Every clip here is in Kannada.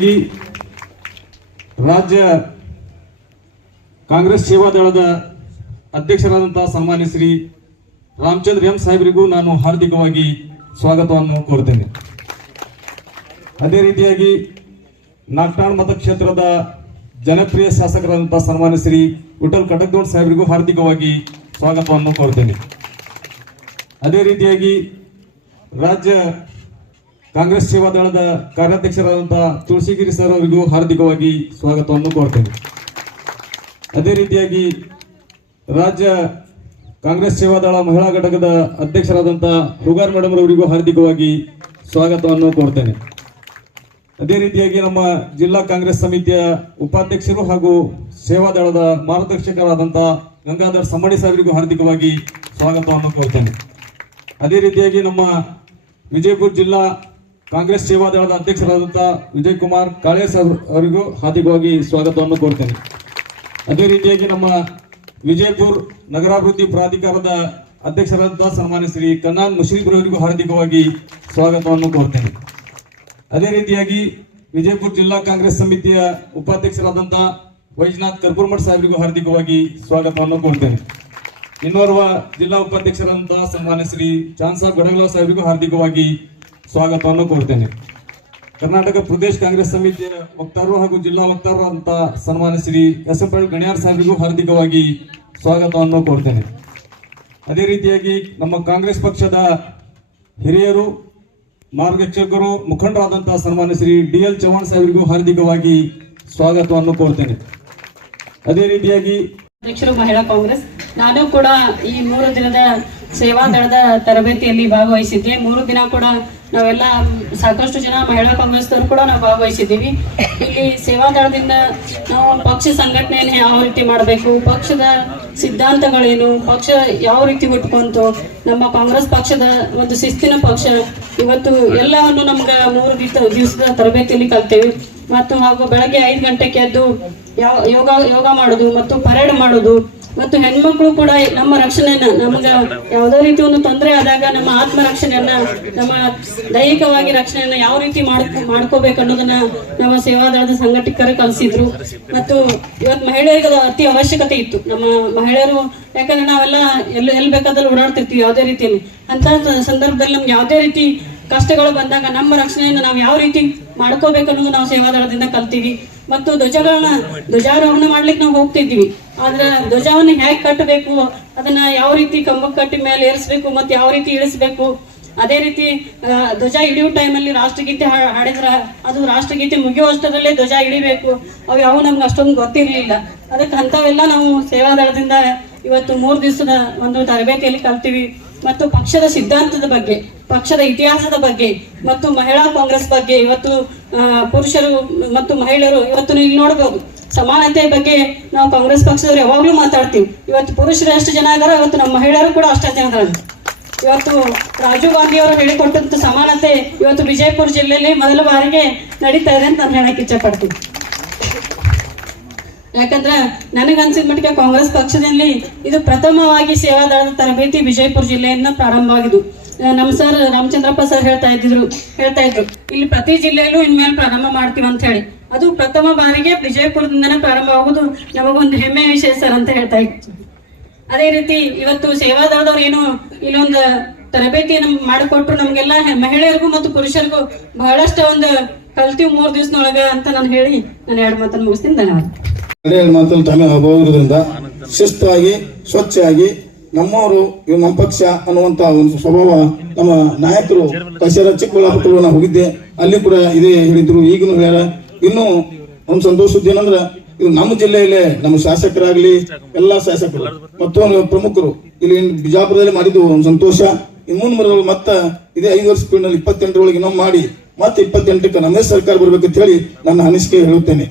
ರೀತಿಯಾಗಿ ರಾಜ್ಯ ಕಾಂಗ್ರೆಸ್ ಸೇವಾದಳದ ಅಧ್ಯಕ್ಷರಾದಂತಹ ಸನ್ಮಾನ್ಯ ಶ್ರೀ ರಾಮಚಂದ್ರ ಎಂ ಸಾಹೇಬರಿಗೂ ನಾನು ಹಾರ್ದಿಕವಾಗಿ ಸ್ವಾಗತವನ್ನು ಕೋರ್ತೇನೆ. ಅದೇ ರೀತಿಯಾಗಿ ನಾಗ್ಟಾಣ್ ಮತಕ್ಷೇತ್ರದ ಜನಪ್ರಿಯ ಶಾಸಕರಾದಂತಹ ಸನ್ಮಾನ್ಯ ಶ್ರೀ ವಿಠಲ್ ಕಟಕ್ದೋಡ್ ಸಾಹೇಬರಿಗೂ ಹಾರ್ದಿಕವಾಗಿ ಸ್ವಾಗತವನ್ನು ಕೋರ್ತೇನೆ. ಅದೇ ರೀತಿಯಾಗಿ ರಾಜ್ಯ ಕಾಂಗ್ರೆಸ್ ಸೇವಾದಳದ ಕಾರ್ಯಾಧ್ಯಕ್ಷರಾದಂತಹ ತುಳಸಿಗಿರಿ ಸರ್ ಅವರಿಗೂ ಹಾರ್ದಿಕವಾಗಿ ಸ್ವಾಗತವನ್ನು ಕೋರ್ತೇನೆ. ಅದೇ ರೀತಿಯಾಗಿ ರಾಜ್ಯ ಕಾಂಗ್ರೆಸ್ ಸೇವಾದಳ ಮಹಿಳಾ ಘಟಕದ ಅಧ್ಯಕ್ಷರಾದಂತಹ ಹುಗಾರ್ ಮೇಡಮ್ ಅವರಿಗೂ ಹಾರ್ದಿಕವಾಗಿ ಸ್ವಾಗತವನ್ನು ಕೋರ್ತೇನೆ. ಅದೇ ರೀತಿಯಾಗಿ ನಮ್ಮ ಜಿಲ್ಲಾ ಕಾಂಗ್ರೆಸ್ ಸಮಿತಿಯ ಉಪಾಧ್ಯಕ್ಷರು ಹಾಗೂ ಸೇವಾದಳದ ಮಾರ್ಗದರ್ಶಕರಾದಂತಹ ಗಂಗಾಧರ್ ಸಮ್ಮಡಿ ಸಾಹೇಬರಿಗೂ ಹಾರ್ದಿಕವಾಗಿ ಸ್ವಾಗತವನ್ನು ಕೋರ್ತೇನೆ. ಅದೇ ರೀತಿಯಾಗಿ ನಮ್ಮ ವಿಜಯಪುರ ಜಿಲ್ಲಾ ಕಾಂಗ್ರೆಸ್ ಸೇವಾದಳದ ಅಧ್ಯಕ್ಷರಾದಂತಹ ವಿಜಯ್ ಕುಮಾರ್ ಕಾಳೆ ಸಾಹೇಬ್ ಅವರಿಗೂ ಹಾರ್ದಿಕವಾಗಿ ಸ್ವಾಗತವನ್ನು ಕೋರ್ತೇನೆ. ಅದೇ ರೀತಿಯಾಗಿ ನಮ್ಮ ವಿಜಯಪುರ ನಗರಾಭಿವೃದ್ಧಿ ಪ್ರಾಧಿಕಾರದ ಅಧ್ಯಕ್ಷರಾದಂತಹ ಸನ್ಮಾನ್ಯ ಶ್ರೀ ಕನ್ನಾನ್ ಮುಷರೀಫ್ ಅವರಿಗೂ ಹಾರ್ದಿಕವಾಗಿ ಸ್ವಾಗತವನ್ನು ಕೋರ್ತೇನೆ. ಅದೇ ರೀತಿಯಾಗಿ ವಿಜಯಪುರ ಜಿಲ್ಲಾ ಕಾಂಗ್ರೆಸ್ ಸಮಿತಿಯ ಉಪಾಧ್ಯಕ್ಷರಾದಂತಹ ವೈಜನಾಥ್ ಕರ್ಪೂರ್ಮಠ್ ಸಾಹೇಬರಿಗೂ ಹಾರ್ದಿಕವಾಗಿ ಸ್ವಾಗತವನ್ನು ಕೋರ್ತೇನೆ. ಇನ್ನೋರ್ವ ಜಿಲ್ಲಾ ಉಪಾಧ್ಯಕ್ಷರಾದಂತಹ ಸನ್ಮಾನ್ಯ ಶ್ರೀ ಚಾಂದ್ ಸಾಬ್ ಗಡಗಲ ಸಾಹೇಬರಿಗೂ ಹಾರ್ದಿಕವಾಗಿ ಸ್ವಾಗತವನ್ನು ಕೋರ್ತೇನೆ. ಕರ್ನಾಟಕ ಪ್ರದೇಶ ಕಾಂಗ್ರೆಸ್ ಸಮಿತಿಯ ವಕ್ತಾರರು ಹಾಗೂ ಜಿಲ್ಲಾ ವಕ್ತಾರರಾದಂತಹ ಸನ್ಮಾನ್ಯ ಶ್ರೀ ಎಸ್ ಎಂ ಗಣ್ಯಾರ್ ಸಾಹೇಬರಿಗೂ ಹಾರ್ದಿಕವಾಗಿ ಸ್ವಾಗತವನ್ನು ಕೋರ್ತೇನೆ. ಅದೇ ರೀತಿಯಾಗಿ ನಮ್ಮ ಕಾಂಗ್ರೆಸ್ ಪಕ್ಷದ ಹಿರಿಯರು ಮಾರ್ಗದರ್ಶಕರು ಮುಖಂಡರಾದಂತಹ ಸನ್ಮಾನ್ಯ ಶ್ರೀ ಡಿ.ಎಲ್. ಚವ್ಹಾಣ್ ಸಾಹೇಬರಿಗೂ ಹಾರ್ದಿಕವಾಗಿ ಸ್ವಾಗತವನ್ನು ಕೋರ್ತೇನೆ. ಅದೇ ರೀತಿಯಾಗಿ ಅಧ್ಯಕ್ಷರು ಮಹಿಳಾ ಕಾಂಗ್ರೆಸ್, ನಾನು ಕೂಡ ಈ 3 ದಿನದ ಸೇವಾದಳದ ತರಬೇತಿಯಲ್ಲಿ ಭಾಗವಹಿಸಿದ್ದೆ. 3 ದಿನ ಕೂಡ ನಾವೆಲ್ಲ ಸಾಕಷ್ಟು ಜನ ಮಹಿಳಾ ಕಾಂಗ್ರೆಸ್ನವರು ಕೂಡ ನಾವು ಭಾಗವಹಿಸಿದ್ದೀವಿ. ಇಲ್ಲಿ ಸೇವಾದಳದಿಂದ ನಾವು ಪಕ್ಷ ಸಂಘಟನೆಯನ್ನು ಯಾವ ರೀತಿ ಮಾಡಬೇಕು, ಪಕ್ಷದ ಸಿದ್ಧಾಂತಗಳೇನು, ಪಕ್ಷ ಯಾವ ರೀತಿ ಹುಟ್ಕೊಂತು, ನಮ್ಮ ಕಾಂಗ್ರೆಸ್ ಪಕ್ಷದ ಒಂದು ಶಿಸ್ತಿನ ಪಕ್ಷ, ಇವತ್ತು ಎಲ್ಲವನ್ನು ನಮ್ಗೆ 3 ದಿವಸದ ತರಬೇತಿಯಲ್ಲಿ ಕಲ್ತೇವೆ. ಮತ್ತು ಹಾಗೂ ಬೆಳಗ್ಗೆ 5 ಗಂಟೆಗೆ ಎದ್ದು ಯೋಗ ಮಾಡೋದು ಮತ್ತು ಪರೇಡ್ ಮಾಡೋದು ಮತ್ತು ಹೆಣ್ಮಕ್ಳು ಕೂಡ ನಮ್ಮ ರಕ್ಷಣೆಯನ್ನ, ನಮ್ಗೆ ಯಾವುದೇ ರೀತಿ ಒಂದು ತೊಂದರೆ ಆದಾಗ ನಮ್ಮ ಆತ್ಮ ರಕ್ಷಣೆಯನ್ನ, ನಮ್ಮ ದೈಹಿಕವಾಗಿ ರಕ್ಷಣೆಯನ್ನ ಯಾವ ರೀತಿ ಮಾಡ್ಕೋಬೇಕು ಅನ್ನೋದನ್ನ ನಮ್ಮ ಸೇವಾದಳದ ಸಂಘಟಕರು ಕಲಿಸಿದ್ರು. ಮತ್ತು ಇವತ್ತು ಮಹಿಳೆಯರಿಗೆ ಅತಿ ಅವಶ್ಯಕತೆ ಇತ್ತು. ನಮ್ಮ ಮಹಿಳೆಯರು, ಯಾಕಂದ್ರೆ ನಾವೆಲ್ಲ ಎಲ್ಲಿ ಬೇಕಾದ್ರೂ ಓಡಾಡ್ತಿರ್ತೀವಿ ಯಾವುದೇ ರೀತಿಯಲ್ಲಿ. ಅಂತ ಸಂದರ್ಭದಲ್ಲಿ ನಮ್ಗೆ ಯಾವುದೇ ರೀತಿ ಕಷ್ಟಗಳು ಬಂದಾಗ ನಮ್ಮ ರಕ್ಷಣೆಯನ್ನು ನಾವು ಯಾವ ರೀತಿ ಮಾಡ್ಕೋಬೇಕು ಅನ್ನೋದು ನಾವು ಸೇವಾದಳದಿಂದ ಕಲ್ತೀವಿ. ಮತ್ತು ಧ್ವಜಾರೋಹಣ ಮಾಡ್ಲಿಕ್ಕೆ ನಾವು ಹೋಗ್ತಿದ್ವಿ, ಆದ್ರೆ ಧ್ವಜವನ್ನು ಹೇಗೆ ಕಟ್ಟಬೇಕು, ಅದನ್ನ ಯಾವ ರೀತಿ ಕಂಬಕ್ಕೆ ಕಟ್ಟಿ ಮೇಲೆ ಏರಿಸ್ಬೇಕು ಮತ್ತು ಯಾವ ರೀತಿ ಇಳಿಸ್ಬೇಕು, ಅದೇ ರೀತಿ ಧ್ವಜ ಹಿಡಿಯೋ ಟೈಮಲ್ಲಿ ರಾಷ್ಟ್ರಗೀತೆ ಹಾಡಿದ್ರ ಅದು ರಾಷ್ಟ್ರಗೀತೆ ಮುಗಿಯುವಷ್ಟರಲ್ಲೇ ಧ್ವಜ ಹಿಡಿಬೇಕು, ಅವು ಯಾವ ನಮ್ಗೆ ಅಷ್ಟೊಂದು ಗೊತ್ತಿರಲಿಲ್ಲ. ಅದಕ್ಕೆ ಅಂಥವೆಲ್ಲ ನಾವು ಸೇವಾದಳದಿಂದ ಇವತ್ತು 3 ದಿವಸದ ಒಂದು ತರಬೇತಿಯಲ್ಲಿ ಕಲ್ತೀವಿ. ಮತ್ತು ಪಕ್ಷದ ಸಿದ್ಧಾಂತದ ಬಗ್ಗೆ, ಪಕ್ಷದ ಇತಿಹಾಸದ ಬಗ್ಗೆ ಮತ್ತು ಮಹಿಳಾ ಕಾಂಗ್ರೆಸ್ ಬಗ್ಗೆ, ಇವತ್ತು ಪುರುಷರು ಮತ್ತು ಮಹಿಳೆಯರು ಇವತ್ತು ನೀವು ನೋಡಬಹುದು ಸಮಾನತೆ ಬಗ್ಗೆ ನಾವು ಕಾಂಗ್ರೆಸ್ ಪಕ್ಷದವರು ಯಾವಾಗ್ಲೂ ಮಾತಾಡ್ತೀವಿ. ಇವತ್ತು ಪುರುಷರು ಎಷ್ಟು ಜನ ಇದಾರೆ, ಇವತ್ತು ನಮ್ಮ ಮಹಿಳೆಯರು ಕೂಡ ಅಷ್ಟೇ ಜನ ಇದ್ದಾರೆ. ಇವತ್ತು ರಾಜೀವ್ ಗಾಂಧಿ ಅವರು ಹೇಳಿಕೊಟ್ಟಂತ ಸಮಾನತೆ ಇವತ್ತು ವಿಜಯಪುರ ಜಿಲ್ಲೆಯಲ್ಲಿ ಮೊದಲ ಬಾರಿಗೆ ನಡೀತಾ ಇದೆ ಅಂತ ನಾನು ಹೇಳಕ್ ಇಚ್ಛೆ ಪಡ್ತೀನಿ. ಯಾಕಂದ್ರೆ ನನಗನ್ಸಿದ ಮಟ್ಟಿಗೆ ಕಾಂಗ್ರೆಸ್ ಪಕ್ಷದಲ್ಲಿ ಇದು ಪ್ರಥಮವಾಗಿ ಸೇವಾದಳದ ತರಬೇತಿ ವಿಜಯಪುರ ಜಿಲ್ಲೆಯಿಂದ ಪ್ರಾರಂಭವಾಗಿದ್ದು. ನಮ್ಮ ಸರ್ ರಾಮಚಂದ್ರಪ್ಪ ಸರ್ ಹೇಳ್ತಾ ಇದ್ರು ಇಲ್ಲಿ ಪ್ರತಿ ಜಿಲ್ಲೆಯಲ್ಲೂ ಇನ್ಮೇಲೆ ಪ್ರಾರಂಭ ಮಾಡ್ತೀವಿ ಅಂತ ಹೇಳಿ. ಅದು ಪ್ರಥಮ ಬಾರಿಗೆ ವಿಜಯಪುರದಿಂದನೇ ಪ್ರಾರಂಭವಾಗುವುದು ನಮಗೊಂದು ಹೆಮ್ಮೆಯ ವಿಷಯ ಸರ್ ಅಂತ ಹೇಳ್ತಾ ಇದ್ರು. ಅದೇ ರೀತಿ ಇವತ್ತು ಸೇವಾದಳದವ್ರು ಏನು ಇಲ್ಲೊಂದು ತರಬೇತಿಯನ್ನು ಮಾಡಿಕೊಟ್ರು ನಮ್ಗೆಲ್ಲ ಮಹಿಳೆಯರಿಗೂ ಮತ್ತು ಪುರುಷರಿಗೂ ಬಹಳಷ್ಟು ಒಂದು ಕಲ್ತೀವಿ 3 ದಿವಸದೊಳಗ ಅಂತ ನಾನು ಹೇಳಿ ನಾನು 2 ಮಾತನ್ನು ಮುಗಿಸ್ತೀನಿ. ಧನ್ಯವಾದ. ಮಾತನ್ನು ತಮ್ಮ ಅನುಭವ ಇರೋದ್ರಿಂದ ಶಿಸ್ತಾಗಿ ಸ್ವಚ್ಛವಾಗಿ ನಮ್ಮವರು ಇವ್ ನಮ್ಮ ಪಕ್ಷ ಅನ್ನುವಂತ ಒಂದು ಸ್ವಭಾವ ನಮ್ಮ ನಾಯಕರು ಚಿಕ್ಕಬಳ್ಳಾಪುರ ನಾವು ಹೋಗಿದ್ದೆ, ಅಲ್ಲಿ ಕೂಡ ಇದೇ ಹೇಳಿದ್ರು. ಈಗಲೂ ಹೇಳ ಇನ್ನೂ ಒಂದು ಸಂತೋಷ ಏನಂದ್ರೆ ಇದು ನಮ್ಮ ಜಿಲ್ಲೆಯಲ್ಲೇ ನಮ್ಮ ಶಾಸಕರಾಗ್ಲಿ ಎಲ್ಲಾ ಶಾಸಕರು ಮತ್ತು ಪ್ರಮುಖರು ಇಲ್ಲಿ ಬಿಜಾಪುರದಲ್ಲಿ ಮಾಡಿದ್ದು ಒಂದು ಸಂತೋಷ. ಮುಂದೆ ಮತ್ತ ಇದೇ 5 ವರ್ಷ ಪಿಂಡಲ್ಲಿ 28 ಇನ್ನೊಮ್ಮೆ ಮಾಡಿ ಮತ್ತೆ 28ಕ್ಕೆ ನಮ್ಮೇ ಸರ್ಕಾರ ಬರ್ಬೇಕಂತ ಹೇಳಿ ನನ್ನ ಅನಿಸಿಕೆ ಹೇಳುತ್ತೇನೆ.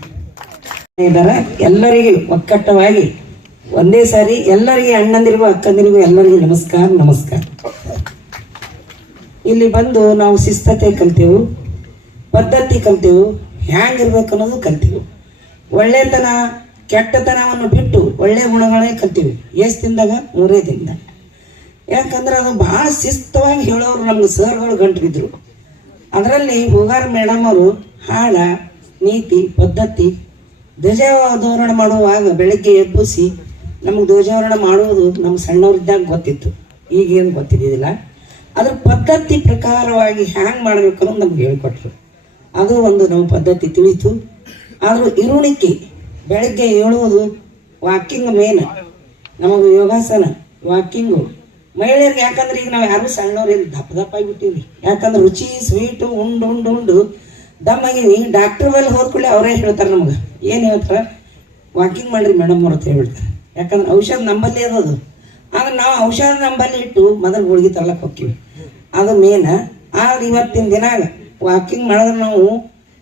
ಎಲ್ಲರಿಗೂ ಒಕ್ಕಟ್ಟವಾಗಿ ಒಂದೇ ಸಾರಿ ಎಲ್ಲರಿಗೆ ಅಣ್ಣಂದಿರಿಗೂ ಅಕ್ಕಂದಿರಿಗೂ ಎಲ್ಲರಿಗೂ ನಮಸ್ಕಾರ. ಇಲ್ಲಿ ಬಂದು ನಾವು ಶಿಸ್ತತೆ ಕಲ್ತೇವು, ಪದ್ಧತಿ ಕಲ್ತೇವು, ಹ್ಯಾಂಗಿರ್ಬೇಕು ಅನ್ನೋದು ಕಲ್ತೇವು. ಒಳ್ಳೆತನ ಕೆಟ್ಟತನವನ್ನು ಬಿಟ್ಟು ಒಳ್ಳೆ ಗುಣಗಳೇ ಕಲ್ತೀವಿ. ಎಷ್ಟು ದಿನದಾಗ 3 ದಿನದಾಗ. ಯಾಕಂದ್ರೆ ಅದು ಬಹಳ ಶಿಸ್ತವಾಗಿ ಹೇಳೋರು ನಮ್ಗೆ ಸರ್ಗಳು ಗಂಟು ಬಿದ್ರು. ಅದರಲ್ಲಿ ಹುಗಾರ್ ಮೇಡಮ್ ಅವರು ಹಾಡ ನೀತಿ ಪದ್ಧತಿ ಧ್ವಜಾರೋಹಣ ಮಾಡುವಾಗ ಬೆಳಗ್ಗೆ ಎಬ್ಬಿಸಿ ನಮಗೆ ಧ್ವಜಾರೋಹಣ ಮಾಡುವುದು ನಮ್ಮ ಸಣ್ಣವರಿದ್ದಾಗ ಗೊತ್ತಿತ್ತು, ಈಗೇನು ಗೊತ್ತಿದ್ದಿಲ್ಲ. ಅದ್ರ ಪದ್ಧತಿ ಪ್ರಕಾರವಾಗಿ ಹ್ಯಾಂಗೆ ಮಾಡಬೇಕು ಅನ್ನೋದು ನಮ್ಗೆ ಹೇಳ್ಕೊಟ್ರು. ಅದು ಒಂದು ನಮ್ಮ ಪದ್ಧತಿ ತಿಳಿತು. ಆದರೂ ಇರುಣಿಕೆ ಬೆಳಗ್ಗೆ ಏಳುವುದು, ವಾಕಿಂಗ್ ಮೇನ್ ನಮಗೆ ಯೋಗಾಸನ, ವಾಕಿಂಗು ಮಹಿಳೆಯರಿಗೆ. ಯಾಕಂದ್ರೆ ಈಗ ನಾವು ಯಾರು ಸಣ್ಣವ್ರು ದಪ್ಪ ದಪ್ಪ ಆಗಿಬಿಟ್ಟಿವಿ, ಯಾಕಂದ್ರೆ ರುಚಿ ಸ್ವೀಟು ಉಂಡು ಉಂಡು ಉಂಡು ದಮ್ಮಾಗಿವಿ. ಡಾಕ್ಟರ್ ಮೇಲೆ ಹೋದ್ಕೊಳ್ಳಿ ಅವರೇ ಹೇಳ್ತಾರೆ ನಮ್ಗೆ, ಏನು ಹೇಳ್ತಾರೆ, ವಾಕಿಂಗ್ ಮಾಡಿರಿ ಮೇಡಮ್ ಅವ್ರು ಅಂತ ಹೇಳ್ಬಿಡ್ತಾರೆ. ಯಾಕಂದ್ರೆ ಔಷಧ ನಂಬಲ್ಲಿ ಅದು. ಆದ್ರೆ ನಾವು ಔಷಧ ನಂಬಲ್ಲಿ ಇಟ್ಟು ಮೊದಲು ಗುಳಿಗೆ ತರ್ಲಕ್ಕೆ ಹೋಗ್ತೀವಿ, ಅದು ಮೇನ. ಆದ್ರೆ ಇವತ್ತಿನ ದಿನ ವಾಕಿಂಗ್ ಮಾಡಿದ್ರೆ ನಾವು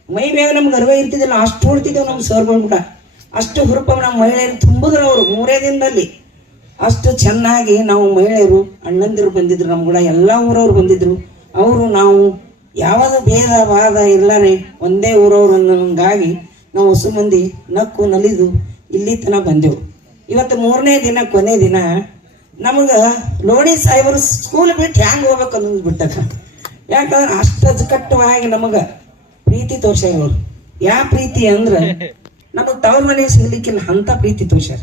ಮೈ ಬೇಗ ನಮ್ಗೆ ಗರ್ವ ಇರ್ತಿದ್ದಿಲ್ಲ, ಅಷ್ಟು ಹೊಡ್ತಿದ್ದೇವೆ ನಮ್ಮ ಸರ್ಗಳು ಕೂಡ. ಅಷ್ಟು ಹುರುಪ ನಮ್ಮ ಮಹಿಳೆಯರು ತುಂಬಿದ್ರು ಅವರು 3 ದಿನದಲ್ಲಿ. ಅಷ್ಟು ಚೆನ್ನಾಗಿ ನಾವು ಮಹಿಳೆಯರು ಅಣ್ಣಂದಿರು ಬಂದಿದ್ರು ನಮ್ಮ ಕೂಡ, ಎಲ್ಲ ಊರವ್ರು ಬಂದಿದ್ರು. ಅವರು ನಾವು ಯಾವುದು ಭೇದ ವಾದ ಇಲ್ಲರೆ ಒಂದೇ ಊರವ್ರು ಅನ್ನೋಂಗಾಗಿ ನಾವು ಹೊಸ ಮಂದಿ ನಕ್ಕು ನಲಿದು ಇಲ್ಲಿ ತನಕ ಬಂದೆವು. ಇವತ್ತು 3ನೇ ದಿನ ಕೊನೆ ದಿನ ನಮಗೆ ಲೋಡಿ ಸಾಹೇಬರು ಸ್ಕೂಲ್ ಬಿಟ್ಟು ಹ್ಯಾಂಗೆ ಹೋಗ್ಬೇಕು ಅನ್ನೋದು ಬಿಟ್ಟಕ್ಕ. ಯಾಕಂದ್ರೆ ಅಷ್ಟು ಅಚ್ಚುಕಟ್ಟವಾಗಿ ನಮಗೆ ಪ್ರೀತಿ ತೋರ್ಸ್ಯಾರ. ಯಾವ ಪ್ರೀತಿ ಅಂದ್ರೆ ನಮಗೆ ತವ್ರ ಮನೆಗೆ ಸಿಗ್ಲಿಕ್ಕಿಲ್ಲ ಅಂಥ ಪ್ರೀತಿ ತೋರ್ಸ್ಯಾರ.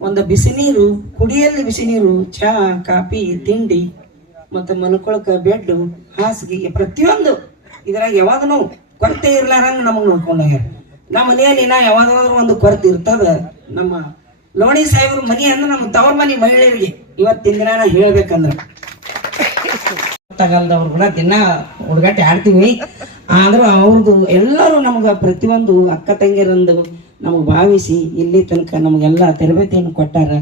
ಒಂದು ಬಿಸಿ ನೀರು, ಕುಡಿಯಲ್ಲಿ ಬಿಸಿ ನೀರು, ಚಹಾ, ಕಾಫಿ, ತಿಂಡಿ ಮತ್ತು ಮನ್ಕೊಳಕ ಬೆಡ್ಡು, ಹಾಸಿಗೆ, ಪ್ರತಿಯೊಂದು ಇದ್ರಾಗ ಯಾವಾಗನೂ ಕೊರತೆ ಇರ್ಲಾರಂಗೆ ನಮಗೆ ನೋಡ್ಕೊಂಡಾಗ್ಯಾರ. ನಮ್ಮ ಮನೆಯಲ್ಲಿ ಯಾವಾಗಾದ್ರೂ ಒಂದು ಕೊರತೆ ಇರ್ತದ. ನಮ್ಮ ಲೋಣಿ ಸಾಹೇಬ್ರ ಮನೆ ಅಂದ್ರೆ ನಮ್ಮ ತವ್ರ ಮನೆ ಮಹಿಳೆಯರಿಗೆ ಇವತ್ತಿನ ದಿನ ಹೇಳ್ಬೇಕಂದ್ರೆ ತಗಲ್ದವ್ರು ಕೂಡ ದಿನ ಹುಡುಗಾಟ ಆಡ್ತೀವಿ. ಆದ್ರೂ ಅವ್ರದ್ದು ಎಲ್ಲರೂ ನಮ್ಗೆ ಪ್ರತಿಯೊಂದು ಅಕ್ಕ ತಂಗಿಯರಂದು ನಮಗೆ ಭಾವಿಸಿ ಇಲ್ಲಿ ತನಕ ನಮಗೆಲ್ಲ ತರಬೇತಿಯನ್ನು ಕೊಟ್ಟಾರ.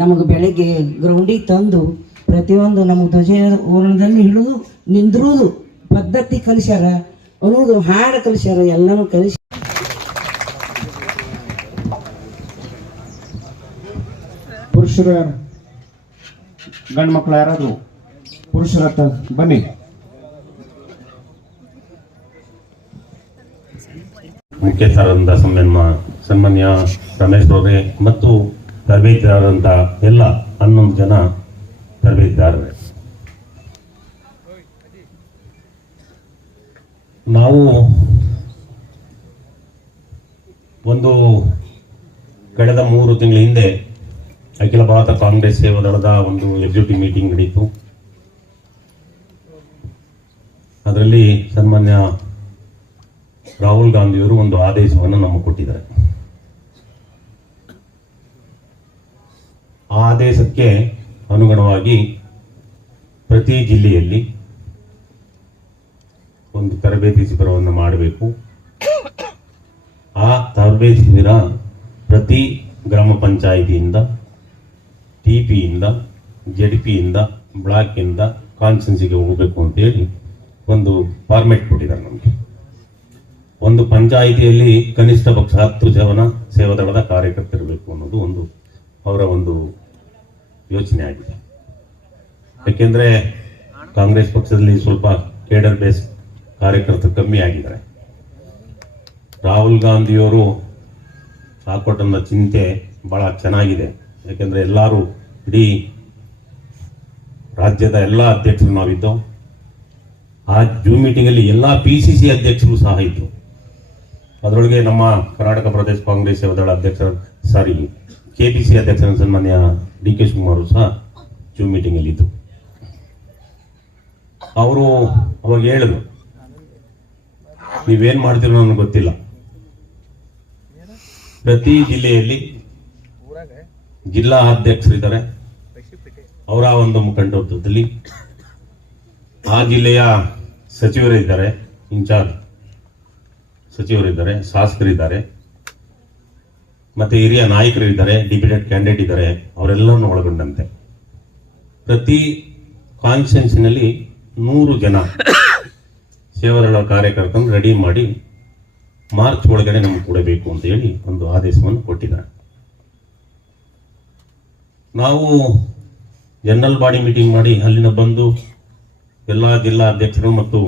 ನಮಗೆ ಬೆಳಗ್ಗೆ ಗ್ರೌಂಡಿಗೆ ತಂದು ಪ್ರತಿಯೊಂದು ನಮಗೆ ಧ್ವಜಾರೋಹಣದಲ್ಲಿ ಹಿಡಿದು ನಿಂದಿರುವುದು ಪದ್ಧತಿ ಕಲಿಸ್ಯಾರ, ಅನ್ನೋದು ಹಾಡು ಕಲಿಸ್ಯಾರ, ಎಲ್ಲನೂ ಕಲಿಸಿ. ಪುರುಷರ ಗಂಡು ಮಕ್ಕಳು ಯಾರಾದ್ರು ಪುರುಷರ ಹತ್ರ ಬನ್ನಿ. ಮುಖ್ಯಸ್ಥರಾದಂಥ ಸನ್ಮಾನ್ಯ ರಮೇಶ್ ಅವರೇ ಮತ್ತು ತರಬೇತಿದಾರರಂಥ ಎಲ್ಲ 11 ಜನ ತರಬೇತಿದಾರರೇ, ನಾವು ಒಂದು ಕಳೆದ 3 ತಿಂಗಳ ಹಿಂದೆ ಅಖಿಲ ಭಾರತ ಕಾಂಗ್ರೆಸ್ ಸೇವಾದಳದ ಒಂದು ಎಕ್ಸಿಕ್ಯೂಟಿವ್ ಮೀಟಿಂಗ್ ನಡೀತು. ಅದರಲ್ಲಿ ಸನ್ಮಾನ್ಯ ರಾಹುಲ್ ಗಾಂಧಿಯವರು ಒಂದು ಆದೇಶವನ್ನು ನಮಗೆ ಕೊಟ್ಟಿದ್ದಾರೆ. ಆ ಆದೇಶಕ್ಕೆ ಅನುಗುಣವಾಗಿ ಪ್ರತಿ ಜಿಲ್ಲೆಯಲ್ಲಿ ಒಂದು ತರಬೇತಿ ಶಿಬಿರವನ್ನು ಮಾಡಬೇಕು. ಆ ತರಬೇತಿ ಶಿಬಿರ ಪ್ರತಿ ಗ್ರಾಮ ಪಂಚಾಯಿತಿಯಿಂದ, ಟಿಪಿಯಿಂದ, ಜೆಡಿಪಿಯಿಂದ, ಬ್ಲಾಕಿಂದ ಕಾನ್ಸ್ಟೆನ್ಸಿಗೆ ಹೋಗಬೇಕು ಅಂತೇಳಿ ಒಂದು ಫಾರ್ಮೆಟ್ ಕೊಟ್ಟಿದ್ದಾರೆ ನಮಗೆ. ಒಂದು ಪಂಚಾಯಿತಿಯಲ್ಲಿ ಕನಿಷ್ಠ ಪಕ್ಷ 10 ಜನ ಸೇವಾದಳದ ಕಾರ್ಯಕರ್ತರಿರಬೇಕು ಅನ್ನೋದು ಒಂದು ಅವರ ಒಂದು ಯೋಚನೆ ಆಗಿದೆ. ಯಾಕೆಂದರೆ ಕಾಂಗ್ರೆಸ್ ಪಕ್ಷದಲ್ಲಿ ಸ್ವಲ್ಪ ಕೇಡರ್ ಬೇಸ್ ಕಾರ್ಯಕರ್ತರು ಕಮ್ಮಿ ಆಗಿದ್ದಾರೆ. ರಾಹುಲ್ ಗಾಂಧಿಯವರು ಹಾಕೊಟ್ಟಂಥ ಚಿಂತೆ ಭಾಳ ಚೆನ್ನಾಗಿದೆ. ಯಾಕೆಂದರೆ ಎಲ್ಲರೂ ಇಡೀ ರಾಜ್ಯದ ಎಲ್ಲ ಅಧ್ಯಕ್ಷರು ನಾವಿದ್ದು, ಆ ಜೂಮ್ ಮೀಟಿಂಗಲ್ಲಿ ಎಲ್ಲ PCC ಅಧ್ಯಕ್ಷರು ಸಹ ಇದ್ದರು. ಅದರೊಳಗೆ ನಮ್ಮ ಕರ್ನಾಟಕ ಪ್ರದೇಶ ಕಾಂಗ್ರೆಸ್ ಸೇವಾದಳ KPC ಅಧ್ಯಕ್ಷರ ಸನ್ಮಾನ್ಯ DK ಶಿವಕುಮಾರ್ ಸಹ ಜೂಮ್ ಮೀಟಿಂಗಲ್ಲಿ ಇದ್ದು, ಅವರು ಅವಾಗ ಹೇಳಿದ್ರು, ನೀವೇನು ಮಾಡ್ತೀರೋ ನನಗೆ ಗೊತ್ತಿಲ್ಲ, ಪ್ರತಿ ಜಿಲ್ಲೆಯಲ್ಲಿ ಜಿಲ್ಲಾ ಅಧ್ಯಕ್ಷರಿದ್ದಾರೆ, ಅವರ ಒಂದು ಮುಖಂಡತ್ವದಲ್ಲಿ ಆ ಜಿಲ್ಲೆಯ ಸಚಿವರಿದ್ದಾರೆ, ಇನ್ಚಾರ್ಜ್ ಸಚಿವರಿದ್ದಾರೆ, ಶಾಸಕರಿದ್ದಾರೆ, ಮತ್ತೆ ಹಿರಿಯ ನಾಯಕರಿದ್ದಾರೆ, ಡಿಬೇಟೆಡ್ ಕ್ಯಾಂಡಿಡೇಟ್ ಇದ್ದಾರೆ, ಅವರೆಲ್ಲರನ್ನು ಒಳಗೊಂಡಂತೆ ಪ್ರತಿ ಕಾನ್ಸ್ಟಿಟ್ಯೂನ್ಸಿನಲ್ಲಿ 100 ಜನ ಸೇವಾದಳ ಕಾರ್ಯಕರ್ತರನ್ನು ರೆಡಿ ಮಾಡಿ ಮಾರ್ಚ್ ಒಳಗಡೆ ನಮಗೆ ಕೊಡಬೇಕು ಅಂತ ಹೇಳಿ ಒಂದು ಆದೇಶವನ್ನು ಕೊಟ್ಟಿದ್ದಾರೆ. ನಾವು ಜನರಲ್ ಬಾಡಿ ಮೀಟಿಂಗ್ ಮಾಡಿ ಅಲ್ಲಿನ ಬಂದು ಎಲ್ಲ ಜಿಲ್ಲಾ ಅಧ್ಯಕ್ಷರು ಮತ್ತು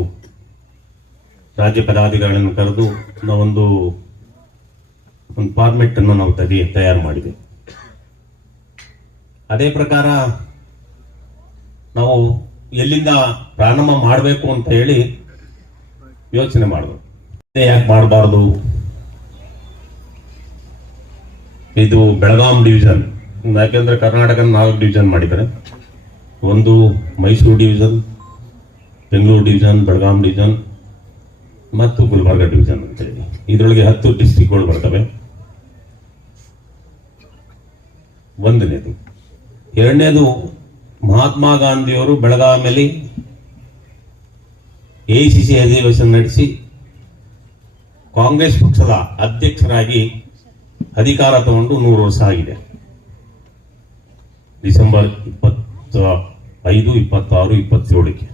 ರಾಜ್ಯ ಪದಾಧಿಕಾರಿಗಳನ್ನು ಕರೆದು ನಾವೊಂದು ಫಾರ್ಮೆಟ್ ಅನ್ನು ನಾವು ತಯಾರು ಮಾಡಿದೆ. ಅದೇ ಪ್ರಕಾರ ನಾವು ಎಲ್ಲಿಂದ ಪ್ರಾರಂಭ ಮಾಡಬೇಕು ಅಂತ ಹೇಳಿ ಯೋಚನೆ ಮಾಡಿದ್ರು. ಯಾಕೆ ಮಾಡಬಾರ್ದು ಇದು ಬೆಳಗಾಂ ಡಿವಿಷನ್, ಯಾಕೆಂದ್ರೆ ಕರ್ನಾಟಕ 4 ಡಿವಿಷನ್ ಮಾಡಿದ್ದಾರೆ. ಒಂದು Mysuru division, Bengaluru division, Belgaum division ಮತ್ತು ಗುಲ್ಬರ್ಗ ಡಿವಿಷನ್ ಅಂತೇಳಿ ಇದರೊಳಗೆ 10 ಡಿಸ್ಟ್ರಿಕ್ಟ್ಗಳು ಬರ್ತವೆ. ಒಂದನೇದು. ಎರಡನೇದು, ಮಹಾತ್ಮ ಗಾಂಧಿಯವರು ಬೆಳಗಾವಿಯಲ್ಲಿ AICC ಅಧಿವೇಶನ ನಡೆಸಿ ಕಾಂಗ್ರೆಸ್ ಪಕ್ಷದ ಅಧ್ಯಕ್ಷರಾಗಿ ಅಧಿಕಾರ ತಗೊಂಡು 100 ವರ್ಷ ಆಗಿದೆ. ಡಿಸೆಂಬರ್ 25, 26, 27ಕ್ಕೆ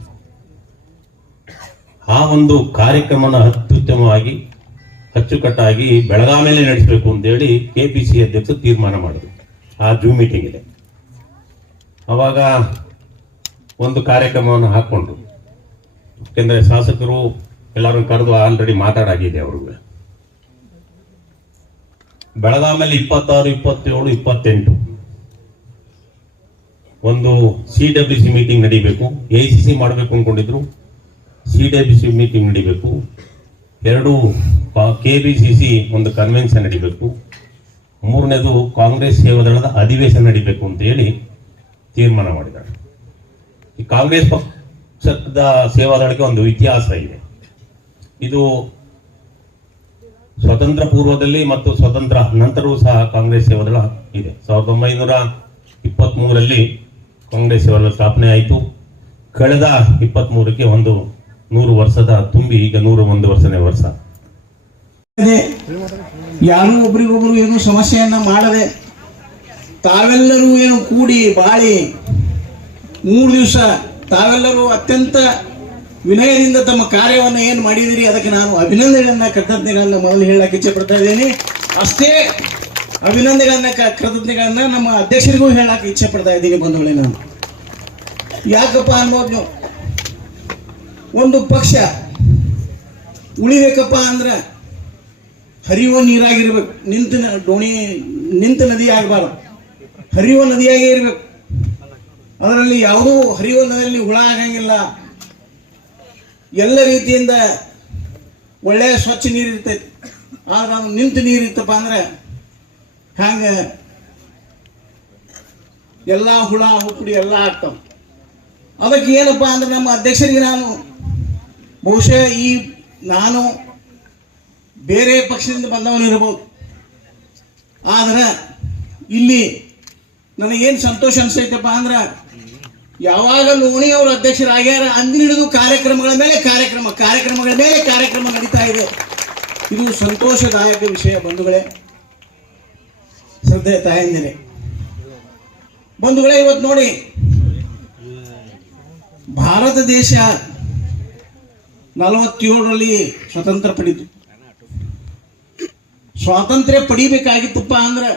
ಆ ಒಂದು ಕಾರ್ಯಕ್ರಮನ ಅತ್ಯುತ್ತಮವಾಗಿ ಅಚ್ಚುಕಟ್ಟಾಗಿ ಬೆಳಗಾವಿಯಲ್ಲಿ ನಡೆಸಬೇಕು ಅಂತೇಳಿ KPC ಅಧ್ಯಕ್ಷರು ತೀರ್ಮಾನ ಮಾಡಿದ್ರು ಆ ಜೂಮ್ ಮೀಟಿಂಗ್ ಇದೆ. ಅವಾಗ ಒಂದು ಕಾರ್ಯಕ್ರಮವನ್ನು ಹಾಕೊಂಡ್ರು. ಯಾಕೆಂದ್ರೆ ಶಾಸಕರು ಎಲ್ಲರೂ ಕರೆದು ಆಲ್ರೆಡಿ ಮಾತಾಡಾಗಿದೆ ಅವ್ರಿಗೆ. ಬೆಳಗಾವಿಯಲ್ಲಿ 26, 27, 28 ಒಂದು CWC ಮೀಟಿಂಗ್ ನಡೀಬೇಕು. AICC ಮಾಡಬೇಕು ಅನ್ಕೊಂಡಿದ್ರು, CWC ಮೀಟಿಂಗ್ ನಡೀಬೇಕು. 2 KPCC ಒಂದು ಕನ್ವೆನ್ಷನ್ ನಡೀಬೇಕು. 3ನೇದು ಕಾಂಗ್ರೆಸ್ ಸೇವಾದಳದ ಅಧಿವೇಶನ ನಡೀಬೇಕು ಅಂತ ಹೇಳಿ ತೀರ್ಮಾನ ಮಾಡಿದ್ದಾರೆ. ಈ ಕಾಂಗ್ರೆಸ್ ಪಕ್ಷದ ಸೇವಾದಳಕ್ಕೆ ಒಂದು ಇತಿಹಾಸ ಇದೆ. ಇದು ಸ್ವತಂತ್ರ ಪೂರ್ವದಲ್ಲಿ ಮತ್ತು ಸ್ವತಂತ್ರ ನಂತರವೂ ಸಹ ಕಾಂಗ್ರೆಸ್ ಸೇವಾದಳ ಇದೆ. 1923ರಲ್ಲಿ ಕಾಂಗ್ರೆಸ್ ಸೇವಾದಳ ಸ್ಥಾಪನೆ ಆಯಿತು. ಕಳೆದ 23ಕ್ಕೆ ಒಂದು 100 ವರ್ಷದ ತುಂಬಿ ಈಗ 101 ವರ್ಷನೇ ವರ್ಷ. ಯಾರು ಒಬ್ರಿಗೊಬ್ರು ಏನು ಸಮಸ್ಯೆಯನ್ನ ಮಾಡದೆ ತಾವೆಲ್ಲರೂ ಏನು ಕೂಡಿ ಬಾಳಿ 3 ದಿವಸ ತಾವೆಲ್ಲರೂ ಅತ್ಯಂತ ವಿನಯದಿಂದ ತಮ್ಮ ಕಾರ್ಯವನ್ನು ಏನು ಮಾಡಿದಿರಿ ಅದಕ್ಕೆ ನಾನು ಅಭಿನಂದನೆಗಳನ್ನ ಕೃತಜ್ಞತೆಗಳನ್ನ ಮೊದಲು ಹೇಳಕ್ಕೆ ಇಚ್ಛೆ ಪಡ್ತಾ ಇದ್ದೀನಿ. ಅಷ್ಟೇ ಅಭಿನಂದನೆಗಳನ್ನ ಕೃತಜ್ಞತೆಗಳನ್ನ ನಮ್ಮ ಅಧ್ಯಕ್ಷರಿಗೂ ಹೇಳಕ್ಕೆ ಇಚ್ಛೆ ಪಡ್ತಾ ಇದ್ದೀನಿ ಬಂಧುಗಳೇ. ನಾನು ಯಾಕಪ್ಪ ಅನ್ನೋದು, ಒಂದು ಪಕ್ಷ ಉಳಿಬೇಕಪ್ಪ ಅಂದ್ರೆ ಹರಿಯುವ ನೀರಾಗಿರ್ಬೇಕು, ನಿಂತ ನದಿ ಆಗಬಾರ್ದು, ಹರಿಯುವ ನದಿಯಾಗೇ ಇರ್ಬೇಕು. ಅದರಲ್ಲಿ ಯಾವುದೂ ಹರಿಯುವ ನದಿಯಲ್ಲಿ ಹುಳ ಆಗಂಗಿಲ್ಲ. ಎಲ್ಲ ರೀತಿಯಿಂದ ಒಳ್ಳೆಯ ಸ್ವಚ್ಛ ನೀರು ಇರ್ತೈತಿ. ಆದ್ರೆ ಅದು ನಿಂತ ನೀರು ಇತ್ತಪ್ಪ ಅಂದ್ರೆ ಹ್ಯಾಂಗ ಎಲ್ಲ ಹುಳ ಹುಪ್ಪಡಿ ಎಲ್ಲ ಆಗ್ತಾವ. ಅದಕ್ಕೆ ಏನಪ್ಪ ಅಂದ್ರೆ ನಮ್ಮ ಅಧ್ಯಕ್ಷರಿಗೆ ನಾನು ಬಹುಶಃ ನಾನು ಬೇರೆ ಪಕ್ಷದಿಂದ ಬಂದವನಿರಬಹುದು, ಆದ್ರೆ ಇಲ್ಲಿ ನನಗೇನು ಸಂತೋಷ ಅನ್ಸೈತಪ್ಪ ಅಂದ್ರೆ ಯಾವಾಗ ಲೋಣಿಯವರು ಅಧ್ಯಕ್ಷರಾಗ್ಯಾರ ಅಂದಿನ ಹಿಡಿದು ಕಾರ್ಯಕ್ರಮಗಳ ಮೇಲೆ ಕಾರ್ಯಕ್ರಮ ನಡೀತಾ ಇದೆ. ಇದು ಸಂತೋಷದಾಯಕ ವಿಷಯ ಬಂಧುಗಳೇ, ಶ್ರದ್ಧೆ ತಾಯಂದಿರೇ. ಬಂಧುಗಳೇ, ಇವತ್ತು ನೋಡಿ ಭಾರತ ದೇಶ 47ರಲ್ಲಿ ಸ್ವತಂತ್ರ ಪಡೀತು. ಸ್ವಾತಂತ್ರ್ಯ ಪಡಿಬೇಕಾಗಿತ್ತಪ್ಪ ಅಂದ್ರೆ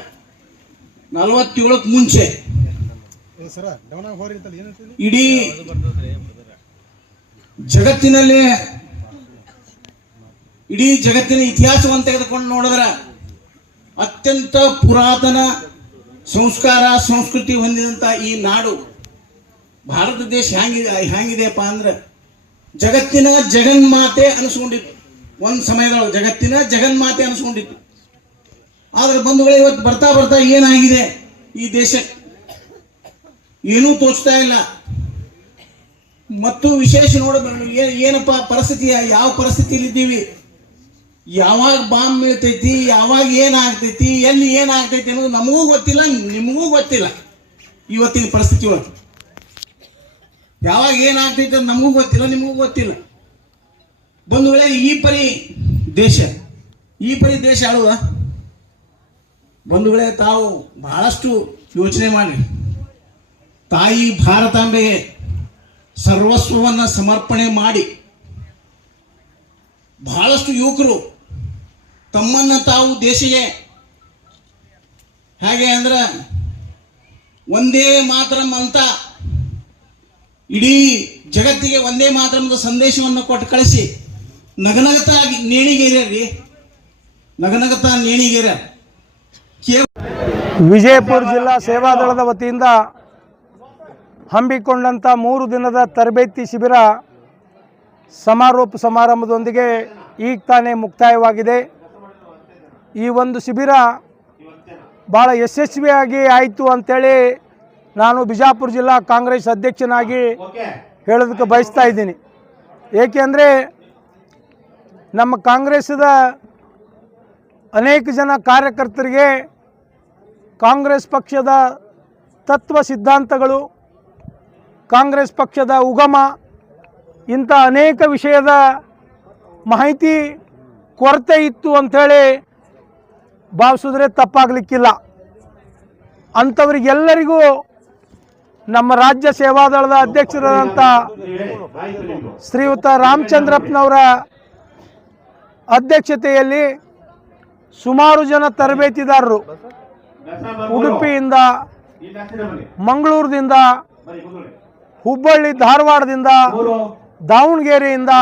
47ಕ್ಕೆ ಮುಂಚೆ ಇಡೀ ಜಗತ್ತಿನ ಇತಿಹಾಸವನ್ನು ತೆಗೆದುಕೊಂಡು ನೋಡಿದ್ರೆ ಅತ್ಯಂತ ಪುರಾತನ ಸಂಸ್ಕಾರ ಸಂಸ್ಕೃತಿ ಹೊಂದಿದಂತ ಈ ನಾಡು ಭಾರತ ದೇಶ ಹ್ಯಾಂಗಿದೆಯಪ್ಪ ಅಂದ್ರೆ ಜಗತ್ತಿನ ಜಗನ್ಮಾತೆ ಅನಿಸ್ಕೊಂಡಿತ್ತು. ಒಂದು ಸಮಯದೊಳಗೆ ಜಗತ್ತಿನ ಜಗನ್ಮಾತೆ ಅನಿಸ್ಕೊಂಡಿತ್ತು. ಆದ್ರೆ ಬಂಧುಗಳೇ, ಇವತ್ತು ಬರ್ತಾ ಬರ್ತಾ ಏನಾಗಿದೆ ಈ ದೇಶಕ್ಕೆ ಏನೂ ತೋಚ್ತಾ ಇಲ್ಲ. ಮತ್ತು ವಿಶೇಷ ಏನಪ್ಪ ಪರಿಸ್ಥಿತಿ, ಯಾವ ಪರಿಸ್ಥಿತಿಯಲ್ಲಿ ಇದ್ದೀವಿ, ಯಾವಾಗ ಬಾಂಬ್ ಬೀಳ್ತೈತಿ, ಯಾವಾಗ ಏನಾಗ್ತೈತಿ, ಎಲ್ಲಿ ಏನಾಗ್ತೈತಿ ಅನ್ನೋದು ನಮಗೂ ಗೊತ್ತಿಲ್ಲ, ನಿಮಗೂ ಗೊತ್ತಿಲ್ಲ. ಇವತ್ತಿನ ಪರಿಸ್ಥಿತಿ ಒಳಗೆ ಯಾವಾಗ ಏನಾಗ್ತೈತಿ ಅಂತ ನಮಗೂ ಗೊತ್ತಿಲ್ಲ, ನಿಮಗೂ ಗೊತ್ತಿಲ್ಲ. ಬಂಧುಗಳೇ, ಈ ಪರಿ ದೇಶ ಆಳುವ ಬಂಧುಗಳೇ, ತಾವು ಬಹಳಷ್ಟು ಯೋಚನೆ ಮಾಡಿ ತಾಯಿ ಭಾರತಾಂಬೆಗೆ ಸರ್ವಸ್ವವನ್ನು ಸಮರ್ಪಣೆ ಮಾಡಿ ಬಹಳಷ್ಟು ಯುವಕರು ತಮ್ಮನ್ನ ತಾವು ದೇಶಕ್ಕೆ ಹೇಗೆ ಅಂದ್ರೆ ಒಂದೇ ಮಾತರಂ ಅಂತ ಇಡೀ ಜಗತ್ತಿಗೆ ಒಂದೇ ಮಾತರಂದ ಸಂದೇಶವನ್ನು ಕೊಟ್ಟು ಕಳಿಸಿ ನಗನಗತಾ ನೇಣಿಗೇರ ವಿಜಯಪುರ ಜಿಲ್ಲಾ ಸೇವಾದಳದ ವತಿಯಿಂದ ಹಮ್ಮಿಕೊಂಡಂಥ 3 ದಿನದ ತರಬೇತಿ ಶಿಬಿರ ಸಮಾರೋಪ ಸಮಾರಂಭದೊಂದಿಗೆ ಈಗ ತಾನೇ ಮುಕ್ತಾಯವಾಗಿದೆ. ಈ ಒಂದು ಶಿಬಿರ ಭಾಳ ಯಶಸ್ವಿಯಾಗಿ ಆಯಿತು ಅಂಥೇಳಿ ನಾನು ಬಿಜಾಪುರ ಜಿಲ್ಲಾ ಕಾಂಗ್ರೆಸ್ ಅಧ್ಯಕ್ಷನಾಗಿ ಹೇಳೋದಕ್ಕೆ ಬಯಸ್ತಾ ಇದ್ದೀನಿ. ಏಕೆಂದರೆ ನಮ್ಮ ಕಾಂಗ್ರೆಸ್ದ ಅನೇಕ ಜನ ಕಾರ್ಯಕರ್ತರಿಗೆ ಕಾಂಗ್ರೆಸ್ ಪಕ್ಷದ ತತ್ವ ಸಿದ್ಧಾಂತಗಳು, ಕಾಂಗ್ರೆಸ್ ಪಕ್ಷದ ಉಗಮ, ಇಂಥ ಅನೇಕ ವಿಷಯದ ಮಾಹಿತಿ ಕೊರತೆ ಇತ್ತು ಅಂಥೇಳಿ ಭಾವಿಸಿದ್ರೆ ತಪ್ಪಾಗಲಿಕ್ಕಿಲ್ಲ. ಅಂಥವರಿಗೆಲ್ಲರಿಗೂ ನಮ್ಮ ರಾಜ್ಯ ಸೇವಾದಳದ ಅಧ್ಯಕ್ಷರಾದಂಥ ಶ್ರೀಯುತ ರಾಮಚಂದ್ರಪ್ಪನವರ ಅಧ್ಯಕ್ಷತೆಯಲ್ಲಿ ಸುಮಾರು ಜನ ತರಬೇತಿದಾರರು ಉಡುಪಿಯಿಂದ, ಮಂಗಳೂರಿನಿಂದ, ಹುಬ್ಬಳ್ಳಿ ಧಾರವಾಡದಿಂದ, ದಾವಣಗೆರೆಯಿಂದ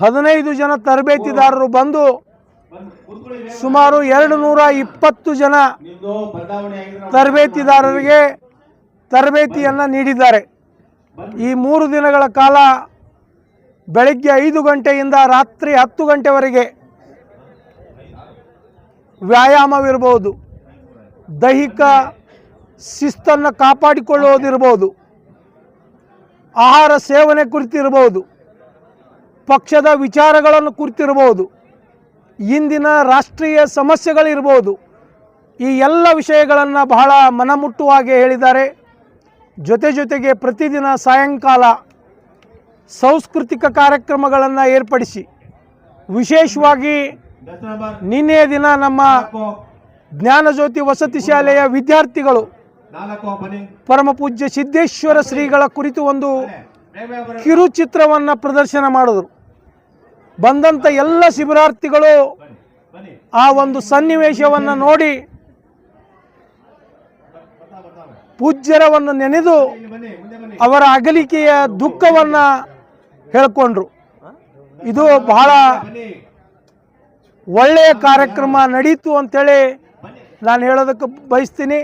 15 ಜನ ತರಬೇತಿದಾರರು ಬಂದು ಸುಮಾರು 220 ಜನ ತರಬೇತಿದಾರರಿಗೆ ತರಬೇತಿಯನ್ನು ನೀಡಿದ್ದಾರೆ. ಈ 3 ದಿನಗಳ ಕಾಲ ಬೆಳಗ್ಗೆ 5 ಗಂಟೆಯಿಂದ ರಾತ್ರಿ 10 ಗಂಟೆವರೆಗೆ ವ್ಯಾಯಾಮವಿರ್ಬೋದು, ದೈಹಿಕ ಶಿಸ್ತನ್ನು ಕಾಪಾಡಿಕೊಳ್ಳುವುದಿರ್ಬೋದು, ಆಹಾರ ಸೇವನೆ ಕುರಿತಿರ್ಬೋದು, ಪಕ್ಷದ ವಿಚಾರಗಳನ್ನು ಕುರಿತಿರ್ಬೋದು, ಇಂದಿನ ರಾಷ್ಟ್ರೀಯ ಸಮಸ್ಯೆಗಳಿರ್ಬೋದು, ಈ ಎಲ್ಲ ವಿಷಯಗಳನ್ನು ಬಹಳ ಮನಮುಟ್ಟುವಾಗಿ ಹೇಳಿದ್ದಾರೆ. ಜೊತೆಗೆ ಪ್ರತಿದಿನ ಸಾಯಂಕಾಲ ಸಾಂಸ್ಕೃತಿಕ ಕಾರ್ಯಕ್ರಮಗಳನ್ನು ಏರ್ಪಡಿಸಿ, ವಿಶೇಷವಾಗಿ ನಿನ್ನೆಯ ದಿನ ನಮ್ಮ ಜ್ಞಾನಜ್ಯೋತಿ ವಸತಿ ಶಾಲೆಯ ವಿದ್ಯಾರ್ಥಿಗಳು ಪರಮ ಪೂಜ್ಯ ಸಿದ್ದೇಶ್ವರ ಶ್ರೀಗಳ ಕುರಿತು ಒಂದು ಕಿರುಚಿತ್ರವನ್ನು ಪ್ರದರ್ಶನ ಮಾಡಿದರು. ಬಂದಂಥ ಎಲ್ಲ ಶಿಬಿರಾರ್ಥಿಗಳು ಆ ಒಂದು ಸನ್ನಿವೇಶವನ್ನು ನೋಡಿ ಪೂಜ್ಯರವನ್ನು ನೆನೆದು ಅವರ ಅಗಲಿಕೆಯ ದುಃಖವನ್ನು ಹೇಳ್ಕೊಂಡ್ರು. ಇದು ಬಹಳ ಒಳ್ಳೆಯ ಕಾರ್ಯಕ್ರಮ ನಡೀತು ಅಂಥೇಳಿ ನಾನು ಹೇಳೋದಕ್ಕೆ ಬಯಸ್ತೀನಿ.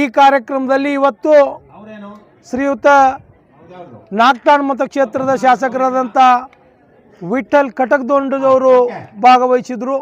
ಈ ಕಾರ್ಯಕ್ರಮದಲ್ಲಿ ಇವತ್ತು ಶ್ರೀಯುತ ನಾಗ್ತಾನ್ ಮತಕ್ಷೇತ್ರದ ಶಾಸಕರಾದಂಥ ವಿಠಲ್ ಕಟಕದೊಂಡದವರು ಭಾಗವಹಿಸಿದರು.